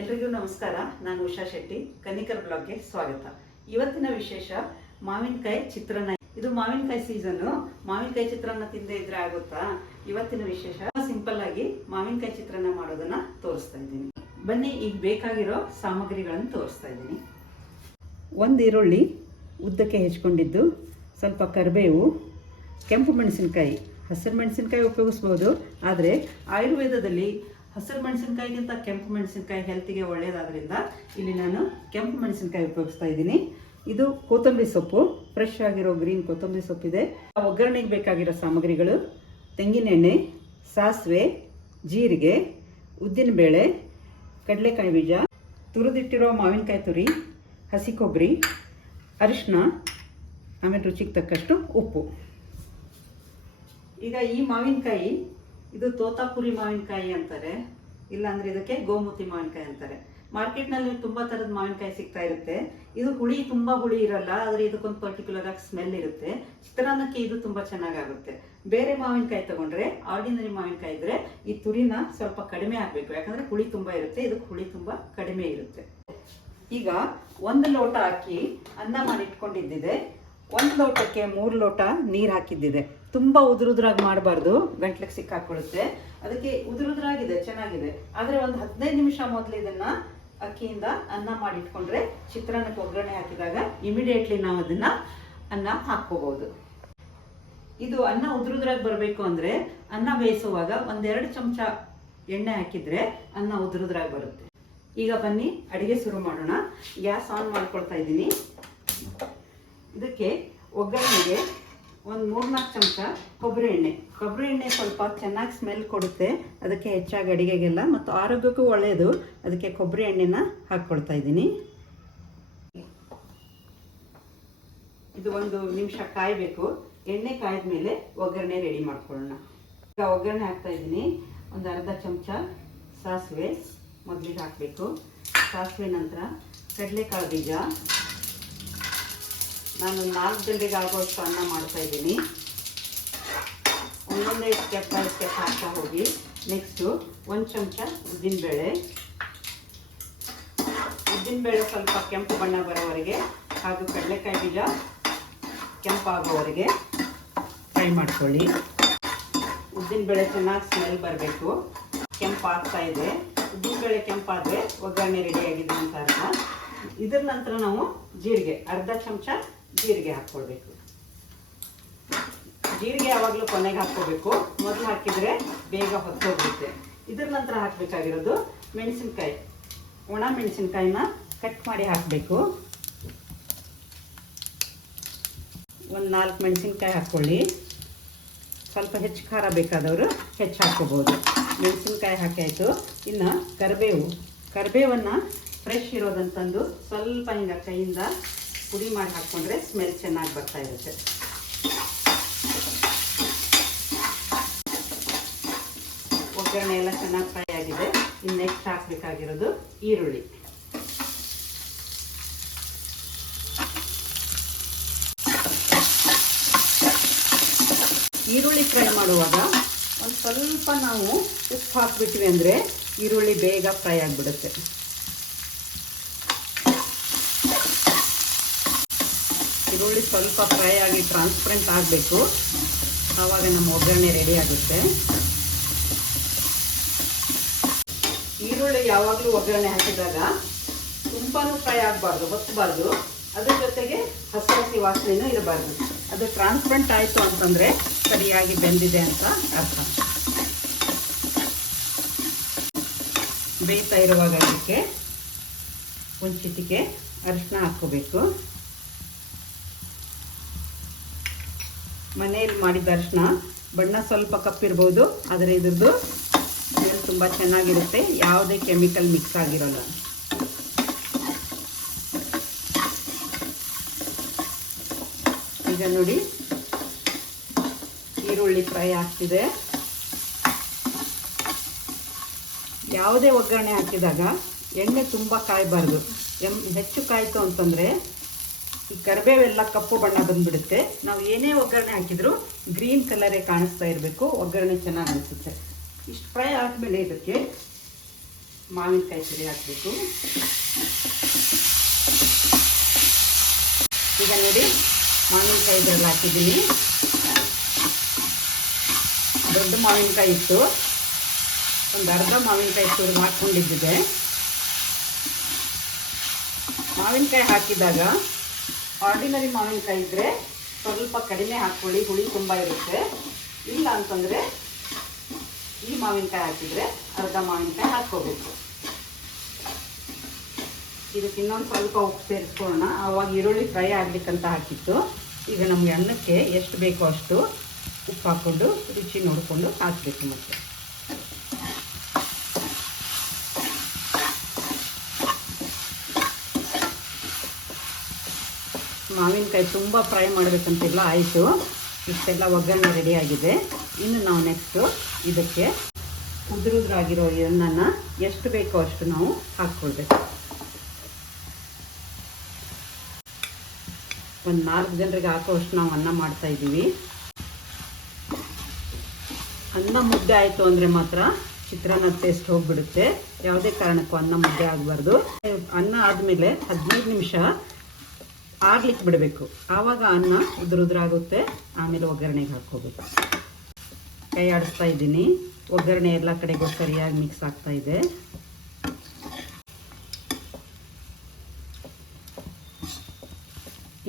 ಎಲ್ರಿಗೂ ನಮಸ್ಕಾರ. ನಾನು ಉಷಾ ಶೆಟ್ಟಿ, ಕನ್ನಿಕರ್ ಬ್ಲಾಗ್ಗೆ ಸ್ವಾಗತ. ಇವತ್ತಿನ ವಿಶೇಷ ಮಾವಿನಕಾಯಿ ಚಿತ್ರಾನ್ನ. ಇದು ಮಾವಿನಕಾಯಿ ಸೀಸನ್. ಮಾವಿನಕಾಯಿ ಚಿತ್ರಾನ್ನ ತಿಂದೇ ಇದ್ರೆ ಆಗುತ್ತಾ? ಇವತ್ತಿನ ವಿಶೇಷ ಸಿಂಪಲ್ ಆಗಿ ಮಾವಿನಕಾಯಿ ಚಿತ್ರಾನ್ನ ಮಾಡೋದನ್ನ ತೋರಿಸ್ತಾ ಇದ್ದೀನಿ. ಬನ್ನಿ, ಈಗ ಬೇಕಾಗಿರೋ ಸಾಮಗ್ರಿಗಳನ್ನು ತೋರಿಸ್ತಾ ಇದ್ದೀನಿ. ಒಂದು ಈರುಳ್ಳಿ ಉದ್ದಕ್ಕೆ ಹೆಚ್ಕೊಂಡಿದ್ದು, ಸ್ವಲ್ಪ ಕರಿಬೇವು, ಕೆಂಪು ಮೆಣಸಿನಕಾಯಿ, ಹಸಿರು ಮೆಣಸಿನಕಾಯಿ ಉಪಯೋಗಿಸ್ಬೋದು. ಆದರೆ ಆಯುರ್ವೇದದಲ್ಲಿ ಹಸಿರು ಮೆಣಸಿನಕಾಯಿಗಿಂತ ಕೆಂಪು ಮೆಣಸಿನಕಾಯಿ ಹೆಲ್ತಿಗೆ ಒಳ್ಳೆಯದಾದ್ರಿಂದ ಇಲ್ಲಿ ನಾನು ಕೆಂಪು ಮೆಣಸಿನಕಾಯಿ ಉಪಯೋಗಿಸ್ತಾ ಇದ್ದೀನಿ. ಇದು ಕೊತ್ತಂಬರಿ ಸೊಪ್ಪು, ಫ್ರೆಶ್ ಆಗಿರೋ ಗ್ರೀನ್ ಕೊತ್ತಂಬರಿ ಸೊಪ್ಪಿದೆ. ಒಗ್ಗರಣೆಗೆ ಬೇಕಾಗಿರೋ ಸಾಮಗ್ರಿಗಳು: ತೆಂಗಿನೆಣ್ಣೆ, ಸಾಸಿವೆ, ಜೀರಿಗೆ, ಉದ್ದಿನಬೇಳೆ, ಕಡಲೆಕಾಯಿ ಬೀಜ, ತುರಿದಿಟ್ಟಿರೋ ಮಾವಿನಕಾಯಿ ತುರಿ, ಹಸಿ ಕೊಬ್ಬರಿ, ಅರಿಶಿನ, ಆಮೇಲೆ ರುಚಿಗೆ ತಕ್ಕಷ್ಟು ಉಪ್ಪು. ಈಗ ಈ ಮಾವಿನಕಾಯಿ ಇದು ತೋತಾಪುರಿ ಮಾವಿನಕಾಯಿ ಅಂತಾರೆ, ಇಲ್ಲಾಂದ್ರೆ ಇದಕ್ಕೆ ಗೋಮೂತಿ ಮಾವಿನಕಾಯಿ ಅಂತಾರೆ. ಮಾರ್ಕೆಟ್ನಲ್ಲಿ ತುಂಬ ಥರದ ಮಾವಿನಕಾಯಿ ಸಿಗ್ತಾ ಇರುತ್ತೆ. ಇದು ತುಂಬ ಹುಳಿ ಇರಲ್ಲ, ಆದರೆ ಇದಕ್ಕೊಂದು ಪರ್ಟಿಕ್ಯುಲರ್ ಆಗಿ ಸ್ಮೆಲ್ ಇರುತ್ತೆ. ಚಿತ್ರಾನ್ನಕ್ಕೆ ಇದು ತುಂಬ ಚೆನ್ನಾಗಾಗುತ್ತೆ. ಬೇರೆ ಮಾವಿನಕಾಯಿ ತಗೊಂಡ್ರೆ, ಆರ್ಡಿನರಿ ಮಾವಿನಕಾಯಿ ಇದ್ರೆ ಈ ತುರಿನ ಸ್ವಲ್ಪ ಕಡಿಮೆ ಆಗಬೇಕು, ಯಾಕಂದ್ರೆ ಹುಳಿ ತುಂಬ ಇರುತ್ತೆ, ಇದಕ್ಕೆ ಹುಳಿ ತುಂಬ ಕಡಿಮೆ ಇರುತ್ತೆ. ಈಗ 1 ಲೋಟ ಅಕ್ಕಿ ಅನ್ನ ಮಾಡಿಟ್ಕೊಂಡಿದ್ದಿದೆ. 1 ಲೋಟಕ್ಕೆ 3 ಲೋಟ ನೀರು ಹಾಕಿದ್ದಿದೆ. ತುಂಬ ಉದುರುದ್ರಾಗಿ ಮಾಡಬಾರ್ದು, ಗಂಟ್ಲಿಗೆ ಸಿಕ್ಕಾಕೊಳ್ಳುತ್ತೆ. ಅದಕ್ಕೆ ಉದುರುದ್ರಾಗಿದೆ, ಚೆನ್ನಾಗಿದೆ. ಆದರೆ ಒಂದು 15 ನಿಮಿಷ ಮೊದಲು ಇದನ್ನ ಅಕ್ಕಿಯಿಂದ ಅನ್ನ ಮಾಡಿಟ್ಕೊಂಡ್ರೆ ಚಿತ್ರಾನ್ನಕ್ಕೆ ಒಗ್ಗರಣೆ ಹಾಕಿದಾಗ ಇಮಿಡಿಯೇಟ್ಲಿ ನಾವು ಅದನ್ನ ಅನ್ನ ಹಾಕ್ಕೋಬಹುದು. ಇದು ಅನ್ನ ಉದುರುದ್ರಾಗಿ ಬರಬೇಕು ಅಂದ್ರೆ ಅನ್ನ ಬೇಯಿಸುವಾಗ 1-2 ಚಮಚ ಎಣ್ಣೆ ಹಾಕಿದ್ರೆ ಅನ್ನ ಉದುರುದ್ರಾಗಿ ಬರುತ್ತೆ. ಈಗ ಬನ್ನಿ ಅಡಿಗೆ ಶುರು ಮಾಡೋಣ. ಗ್ಯಾಸ್ ಆನ್ ಮಾಡ್ಕೊಳ್ತಾ ಇದ್ದೀನಿ. ಇದಕ್ಕೆ ಒಗ್ಗರಣೆಗೆ ಒಂದು 3-4 ಚಮಚ ಕೊಬ್ಬರಿ ಎಣ್ಣೆ ಸ್ವಲ್ಪ ಚೆನ್ನಾಗಿ ಸ್ಮೆಲ್ ಕೊಡುತ್ತೆ, ಅದಕ್ಕೆ ಹೆಚ್ಚಾಗಿ ಅಡಿಗೆಗೆಲ್ಲ ಮತ್ತು ಆರೋಗ್ಯಕ್ಕೂ ಒಳ್ಳೆಯದು. ಅದಕ್ಕೆ ಕೊಬ್ಬರಿ ಎಣ್ಣೆನ ಹಾಕ್ಕೊಳ್ತಾ ಇದ್ದೀನಿ. ಇದು 1 ನಿಮಿಷ ಕಾಯಬೇಕು. ಎಣ್ಣೆ ಕಾಯ್ದ ಮೇಲೆ ಒಗ್ಗರಣೆ ರೆಡಿ ಮಾಡ್ಕೊಳ್ಳೋಣ. ಈಗ ಒಗ್ಗರಣೆ ಹಾಕ್ತಾ ಇದ್ದೀನಿ. ಒಂದು ಅರ್ಧ ಚಮಚ ಸಾಸಿವೆ ಮೊದಲಿಗೆ ಹಾಕಬೇಕು. ಸಾಸಿವೆ ನಂತರ ಕಡಲೆಕಾಳು ಬೀಜ. ನಾನು 4 ಗಂಟೆಗೆ ಆಗೋಷ್ಟು ಅನ್ನ ಮಾಡ್ತಾ ಇದ್ದೀನಿ. ಒಂದೊಂದೇ ಸ್ಟೆಪ್ ಬೈ ಸ್ಟೆಪ್ ಹಾಕ್ತಾ ಹೋಗಿ. ನೆಕ್ಸ್ಟು 1 ಚಮಚ ಉದ್ದಿನಬೇಳೆ ಸ್ವಲ್ಪ ಕೆಂಪು ಬಣ್ಣ ಬರೋವರೆಗೆ, ಹಾಗೂ ಕಡಲೆಕಾಯಿ ಬೀಜ ಕೆಂಪಾಗೋವರೆಗೆ ಫ್ರೈ ಮಾಡ್ಕೊಳ್ಳಿ. ಉದ್ದಿನಬೇಳೆ ಚೆನ್ನಾಗಿ ಸ್ಮೆಲ್ ಬರಬೇಕು. ಕೆಂಪಾಗ್ತಾ ಇದೆ. ಉದ್ದಿನಬೇಳೆ ಕೆಂಪಾದರೆ ಒಗ್ಗರಣೆ ರೆಡಿಯಾಗಿದೆ ಅಂತ ಅರ್ಥ. ಇದರ ನಂತರ ನಾವು ಜೀರಿಗೆ, ಅರ್ಧ ಚಮಚ ಜೀರಿಗೆ ಹಾಕ್ಕೊಳ್ಬೇಕು. ಜೀರಿಗೆ ಯಾವಾಗಲೂ ಕೊನೆಗೆ ಹಾಕ್ಕೋಬೇಕು, ಮೊದಲು ಹಾಕಿದರೆ ಬೇಗ ಹೊತ್ತೋಗುತ್ತೆ. ಇದರ ನಂತರ ಹಾಕಬೇಕಾಗಿರೋದು ಮೆಣಸಿನ್ಕಾಯಿ. ಒಣ ಮೆಣಸಿನ್ಕಾಯಿನ ಕಟ್ ಮಾಡಿ ಹಾಕಬೇಕು. ಒಂದು 4 ಮೆಣಸಿನ್ಕಾಯಿ ಹಾಕ್ಕೊಳ್ಳಿ. ಸ್ವಲ್ಪ ಹೆಚ್ಚು ಖಾರ ಬೇಕಾದವರು ಹೆಚ್ಚು ಹಾಕ್ಕೋಬೋದು. ಮೆಣಸಿನ್ಕಾಯಿ ಹಾಕಾಯಿತು. ಇನ್ನು ಕರಿಬೇವನ್ನು ಫ್ರೆಶ್ ಇರೋದಂತಂದು ಸ್ವಲ್ಪ ಹಿಂಗೆ ಕೈಯಿಂದ ಪುಡಿ ಮಾಡಿ ಹಾಕ್ಕೊಂಡ್ರೆ ಸ್ಮೆಲ್ ಚೆನ್ನಾಗಿ ಬರ್ತಾ ಇರುತ್ತೆ. ಒಗ್ಗರಣೆ ಎಲ್ಲ ಚೆನ್ನಾಗಿ ಫ್ರೈ ಆಗಿದೆ. ಇನ್ನು ನೆಕ್ಸ್ಟ್ ಹಾಕಬೇಕಾಗಿರೋದು ಈರುಳ್ಳಿ. ಈರುಳ್ಳಿ ಫ್ರೈ ಮಾಡುವಾಗ ಒಂದು ಸ್ವಲ್ಪ ನಾವು ಉಪ್ಪು ಹಾಕ್ಬಿಟ್ವಿ ಅಂದರೆ ಈರುಳ್ಳಿ ಬೇಗ ಫ್ರೈ ಆಗಿಬಿಡುತ್ತೆ. ಈರುಳ್ಳಿ ಸ್ವಲ್ಪ ಫ್ರೈ ಆಗಿ ಟ್ರಾನ್ಸ್ಪರೆಂಟ್ ಆಗಬೇಕು, ಆವಾಗ ನಮ್ಮ ಒಗ್ಗರಣೆ ರೆಡಿ ಆಗುತ್ತೆ. ಈರುಳ್ಳಿ ಯಾವಾಗಲೂ ಒಗ್ಗರಣೆ ಹಾಕಿದಾಗ ತುಂಬಾ ಫ್ರೈ ಆಗಬಾರ್ದು, ಹೊತ್ತಬಾರ್ದು. ಅದ್ರ ಜೊತೆಗೆ ಹಸಿ ವಾಸನೆಯೂ ಇರಬಾರ್ದು. ಅದು ಟ್ರಾನ್ಸ್ಪರೆಂಟ್ ಆಯಿತು ಅಂತಂದರೆ ಸರಿಯಾಗಿ ಬೆಂದಿದೆ ಅಂತ ಅರ್ಥ. ಬೇಯ್ತಾ ಇರುವಾಗ ಅದಕ್ಕೆ ಒಂದು ಚಿಟಿಕೆ ಅರಿಶಿನ ಹಾಕ್ಕೋಬೇಕು. ಮನೆಯಲ್ಲಿ ಮಾಡಿದ ಅರಿಶಿನ ಬಣ್ಣ ಸ್ವಲ್ಪ ಕಪ್ಪಿರ್ಬೋದು, ಆದರೆ ಇದ್ರದ್ದು ಸ್ಮೆಲ್ ತುಂಬ ಚೆನ್ನಾಗಿರುತ್ತೆ. ಯಾವುದೇ ಕೆಮಿಕಲ್ ಮಿಕ್ಸ್ ಆಗಿರೋಲ್ಲ. ಈಗ ನೋಡಿ, ಈರುಳ್ಳಿ ಫ್ರೈ ಆಗ್ತಿದೆ. ಯಾವುದೇ ಒಗ್ಗರಣೆ ಹಾಕಿದಾಗ ಎಣ್ಣೆ ತುಂಬ ಕಾಯಬಾರ್ದು. ಹೆಚ್ಚು ಕಾಯಿತು ಅಂತಂದರೆ ಈ ಕರಿಬೇವೆಲ್ಲ ಕಪ್ಪು ಬಣ್ಣ ಬಂದುಬಿಡುತ್ತೆ. ನಾವು ಏನೇ ಒಗ್ಗರಣೆ ಹಾಕಿದರೂ ಗ್ರೀನ್ ಕಲರೇ ಕಾಣಿಸ್ತಾ ಇರಬೇಕು, ಒಗ್ಗರಣೆ ಚೆನ್ನಾಗಿ ಅನಿಸುತ್ತೆ. ಇಷ್ಟು ಫ್ರೈ ಆದಮೇಲೆ ಇದಕ್ಕೆ ಮಾವಿನಕಾಯಿ ತುರಿ ಹಾಕಬೇಕು. ಈಗ ನೋಡಿ ಮಾವಿನಕಾಯಿ ಇದ್ರಲ್ಲಿ ಹಾಕಿದ್ದೀನಿ. ದೊಡ್ಡ ಮಾವಿನಕಾಯಿ ಇತ್ತು, ಒಂದು ಅರ್ಧ ಮಾವಿನಕಾಯಿ ತುರಿದು ಹಾಕ್ಕೊಂಡಿದ್ದಿದೆ. ಮಾವಿನಕಾಯಿ ಹಾಕಿದಾಗ ಆರ್ಡಿನರಿ ಮಾವಿನಕಾಯಿ ಇದ್ದರೆ ಸ್ವಲ್ಪ ಕಡಿಮೆ ಹಾಕ್ಕೊಳ್ಳಿ, ಹುಳಿ ತುಂಬ ಇರುತ್ತೆ. ಇಲ್ಲ ಅಂತಂದರೆ ಈ ಮಾವಿನಕಾಯಿ ಹಾಕಿದರೆ ಅರ್ಧ ಮಾವಿನಕಾಯಿ ಹಾಕ್ಕೋಬೇಕು. ಇದಕ್ಕೆ ಇನ್ನೊಂದು ಸ್ವಲ್ಪ ಉಪ್ಪು ಸೇರಿಸ್ಕೊಳ್ಳೋಣ. ಆವಾಗ ಈರುಳ್ಳಿ ಫ್ರೈ ಆಗಲಿಕ್ಕಂತ ಹಾಕಿತ್ತು. ಈಗ ನಮಗೆ ಅನ್ನಕ್ಕೆ ಎಷ್ಟು ಬೇಕೋ ಅಷ್ಟು ಉಪ್ಪು ಹಾಕ್ಕೊಂಡು ರುಚಿ ನೋಡಿಕೊಂಡು ಹಾಕಬೇಕು. ಮತ್ತು ಮಾವಿನಕಾಯಿ ತುಂಬ ಫ್ರೈ ಮಾಡಬೇಕಂತಿಲ್ಲ, ಆಯಿತು. ಇಷ್ಟೆಲ್ಲ ಒಗ್ಗರಣೆ ರೆಡಿಯಾಗಿದೆ. ಇನ್ನು ನಾವು ನೆಕ್ಸ್ಟು ಇದಕ್ಕೆ ಉದುರುದ್ರಾಗಿರೋ ಅನ್ನನ ಎಷ್ಟು ಬೇಕೋ ಅಷ್ಟು ನಾವು ಹಾಕ್ಕೊಳ್ಬೇಕು. ಒಂದು 4 ಜನರಿಗೆ ಹಾಕೋಷ್ಟು ನಾವು ಅನ್ನ ಮಾಡ್ತಾಯಿದ್ದೀವಿ. ಅನ್ನ ಮುದ್ದೆ ಆಯಿತು ಅಂದರೆ ಮಾತ್ರ ಚಿತ್ರಾನ್ನ ಟೇಸ್ಟ್ ಹೋಗಿಬಿಡುತ್ತೆ. ಯಾವುದೇ ಕಾರಣಕ್ಕೂ ಅನ್ನ ಮುದ್ದೆ ಆಗಬಾರ್ದು. ಅನ್ನ ಆದಮೇಲೆ 15 ನಿಮಿಷ ಆರ್ಲಿಕ್ಕೆ ಬಿಡಬೇಕು. ಆವಾಗ ಅನ್ನ ಉದುರುದ್ರಾಗುತ್ತೆ. ಆಮೇಲೆ ಒಗ್ಗರಣೆಗೆ ಹಾಕ್ಕೋಬೇಕು. ಕೈ ಆಡಿಸ್ತಾ ಇದ್ದೀನಿ. ಒಗ್ಗರಣೆ ಎಲ್ಲ ಕಡೆಗೂ ಸರಿಯಾಗಿ ಮಿಕ್ಸ್ ಆಗ್ತಾ ಇದೆ.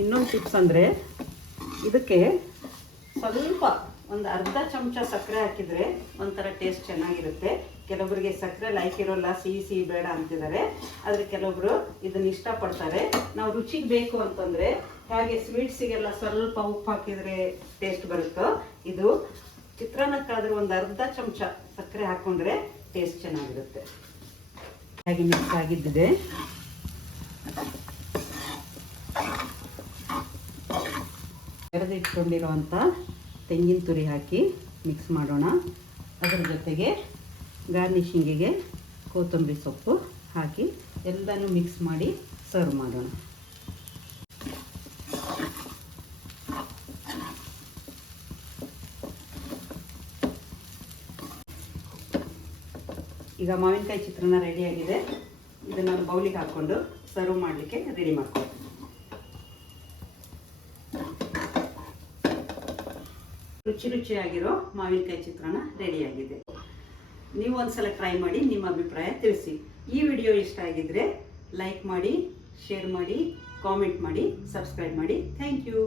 ಇನ್ನೊಂದು ಟಿಪ್ಸ್ ಅಂದರೆ ಇದಕ್ಕೆ ಸ್ವಲ್ಪ ಒಂದು ಅರ್ಧ ಚಮಚ ಸಕ್ಕರೆ ಹಾಕಿದರೆ ಒಂಥರ ಟೇಸ್ಟ್ ಚೆನ್ನಾಗಿರುತ್ತೆ. ಕೆಲವರಿಗೆ ಸಕ್ಕರೆ ಲೈಕ್ ಇರೋಲ್ಲ, ಸಿಹಿ ಬೇಡ ಅಂತಿದ್ದಾರೆ. ಆದರೆ ಕೆಲವೊಬ್ರು ಇದನ್ನು ಇಷ್ಟಪಡ್ತಾರೆ. ನಾವು ರುಚಿಗೆ ಬೇಕು ಅಂತಂದರೆ ಹಾಗೆ ಸ್ವೀಟ್ಸಿಗೆಲ್ಲ ಸ್ವಲ್ಪ ಉಪ್ಪು ಹಾಕಿದರೆ ಟೇಸ್ಟ್ ಬರುತ್ತೋ, ಇದು ಚಿತ್ರಾನ್ನಕ್ಕಾದರೂ ಒಂದು ಅರ್ಧ ಚಮಚ ಸಕ್ಕರೆ ಹಾಕ್ಕೊಂಡ್ರೆ ಟೇಸ್ಟ್ ಚೆನ್ನಾಗಿರುತ್ತೆ. ಹಾಗೆ ಮಿಕ್ಸ್ ಆಗಿದ್ದಿದೆ. ಎರೆದು ಇಟ್ಕೊಂಡಿರೋವಂಥ ತೆಂಗಿನ ತುರಿ ಹಾಕಿ ಮಿಕ್ಸ್ ಮಾಡೋಣ. ಅದರ ಜೊತೆಗೆ ಗಾರ್ನಿಷಿಂಗಿಗೆ ಕೊತ್ತಂಬರಿ ಸೊಪ್ಪು ಹಾಕಿ ಎಲ್ಲನೂ ಮಿಕ್ಸ್ ಮಾಡಿ ಸರ್ವ್ ಮಾಡೋಣ. ಈಗ ಮಾವಿನಕಾಯಿ ಚಿತ್ರಾನ್ನ ರೆಡಿಯಾಗಿದೆ. ಇದನ್ನು ಬೌಲಿಗೆ ಹಾಕ್ಕೊಂಡು ಸರ್ವ್ ಮಾಡಲಿಕ್ಕೆ ರೆಡಿ ಮಾಡ್ಕೊಳ್ಳಿ. ರುಚಿಯಾಗಿರೋ ಮಾವಿನಕಾಯಿ ಚಿತ್ರಾನ್ನ ರೆಡಿಯಾಗಿದೆ. ನೀವು ಒಂದ್ಸಲ ಟ್ರೈ ಮಾಡಿ ನಿಮ್ಮ ಅಭಿಪ್ರಾಯ ತಿಳಿಸಿ. ಈ ವಿಡಿಯೋ ಇಷ್ಟ ಆಗಿದ್ರೆ ಲೈಕ್ ಮಾಡಿ, ಶೇರ್ ಮಾಡಿ, ಕಾಮೆಂಟ್ ಮಾಡಿ, ಸಬ್ಸ್ಕ್ರೈಬ್ ಮಾಡಿ. Thank you.